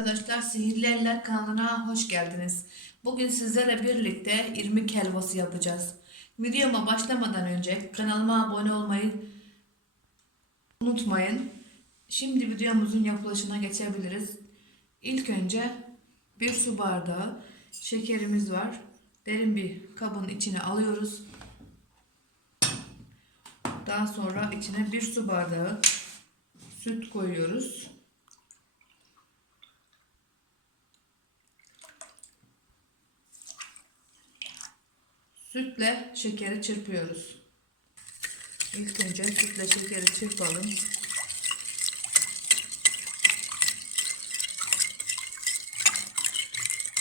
Arkadaşlar Sihirli Eller kanalına hoş geldiniz. Bugün sizlerle birlikte irmik helvası yapacağız. Videoma başlamadan önce kanalıma abone olmayı unutmayın. Şimdi videomuzun yapılışına geçebiliriz. İlk önce bir su bardağı şekerimiz var. Derin bir kabın içine alıyoruz. Daha sonra içine bir su bardağı süt koyuyoruz. Sütle şekeri çırpıyoruz. İlk önce sütle şekeri çırpalım.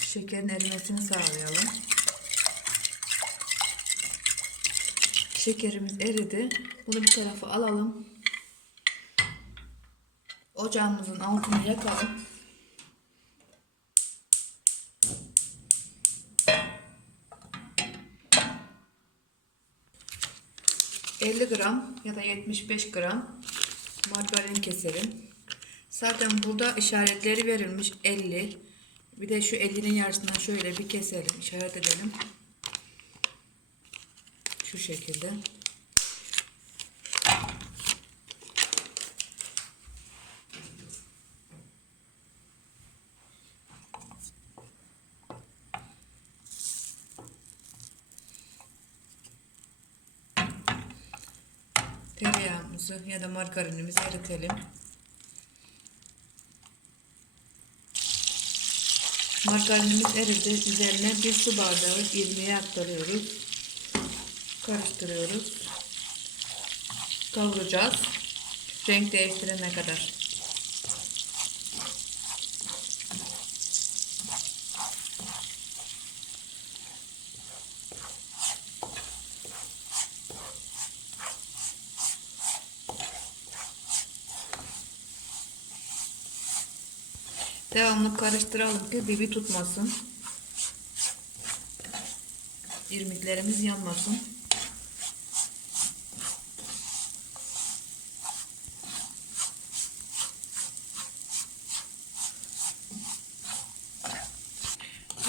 Şekerin erimesini sağlayalım. Şekerimiz eridi. Bunu bir tarafa alalım. Ocağımızın altını yakalım. 50 gram ya da 75 gram margarin keselim. Zaten burada işaretleri verilmiş 50. Bir de şu 50'nin yarısından şöyle bir keselim, işaret edelim. Şu şekilde. Tereyağımızı ya da margarinimizi eritelim. Margarinimiz eridi. Üzerine bir su bardağı irmiği aktarıyoruz. Karıştırıyoruz. Kavuracağız. Renk değiştirene kadar. Devamlı karıştıralım ki dibi tutmasın. İrmiklerimiz yanmasın.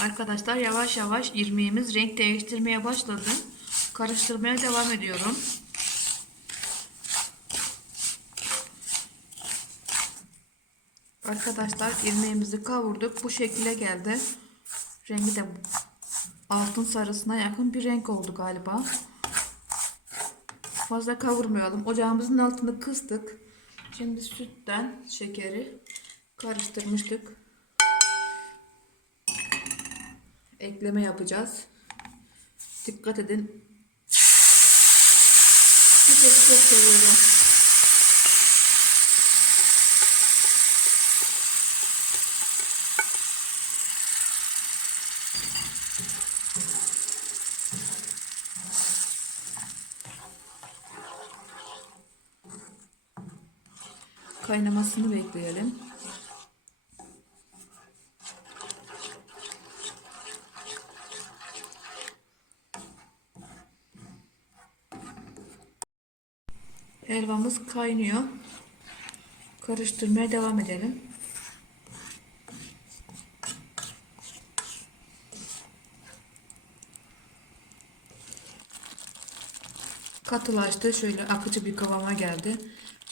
Arkadaşlar yavaş yavaş irmiğimiz renk değiştirmeye başladı. Karıştırmaya devam ediyorum. Arkadaşlar irmiğimizi kavurduk. Bu şekilde geldi. Rengi de altın sarısına yakın bir renk oldu galiba. Fazla kavurmayalım. Ocağımızın altını kıstık. Şimdi sütten şekeri karıştırmıştık. Ekleme yapacağız. Dikkat edin. Şekeri çok. Kaynamasını bekleyelim. Helvamız kaynıyor. Karıştırmaya devam edelim. Katılaştı. Şöyle akıcı bir kıvama geldi.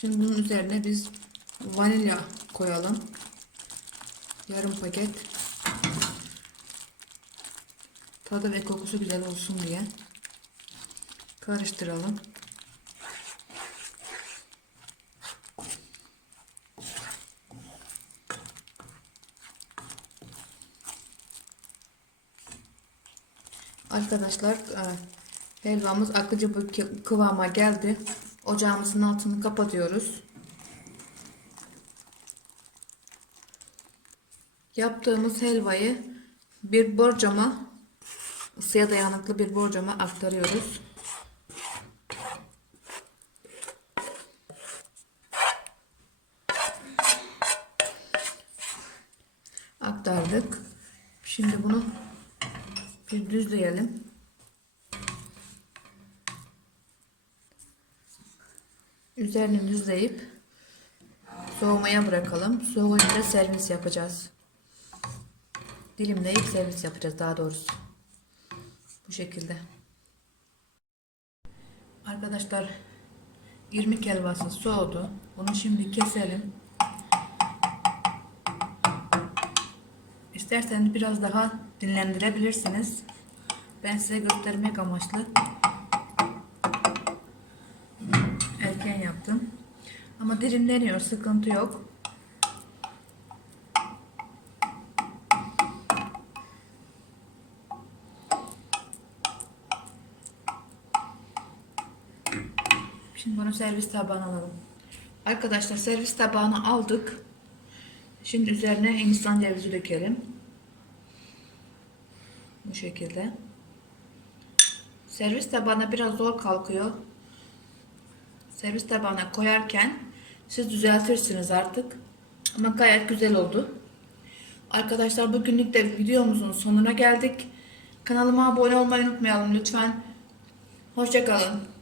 Şimdi bunun üzerine biz vanilya koyalım. Yarım paket. Tadı ve kokusu güzel olsun diye. Karıştıralım. Arkadaşlar e, helvamız akıcı bir kı- kıvama geldi. Ocağımızın altını kapatıyoruz. Yaptığımız helvayı bir borcama ısıya dayanıklı bir borcama aktarıyoruz. Aktardık. Şimdi bunu bir düzleyelim. Üzerini düzleyip soğumaya bırakalım. Soğuyunca servis yapacağız. Dilimleyip servis yapacağız daha doğrusu. Bu şekilde. Arkadaşlar 20 helvası soğudu. Bunu şimdi keselim. İsterseniz biraz daha dinlendirebilirsiniz. Ben size göstermek amaçlı erken yaptım. Ama dilimleniyor, sıkıntı yok. Şimdi bunu servis tabağına alalım. Arkadaşlar servis tabağını aldık. Şimdi üzerine hindistan cevizi dökelim. Bu şekilde. Servis tabağına biraz zor kalkıyor. Servis tabağına koyarken siz düzeltirsiniz artık. Ama gayet güzel oldu. Arkadaşlar bugünlük de videomuzun sonuna geldik. Kanalıma abone olmayı unutmayalım lütfen. Hoşçakalın.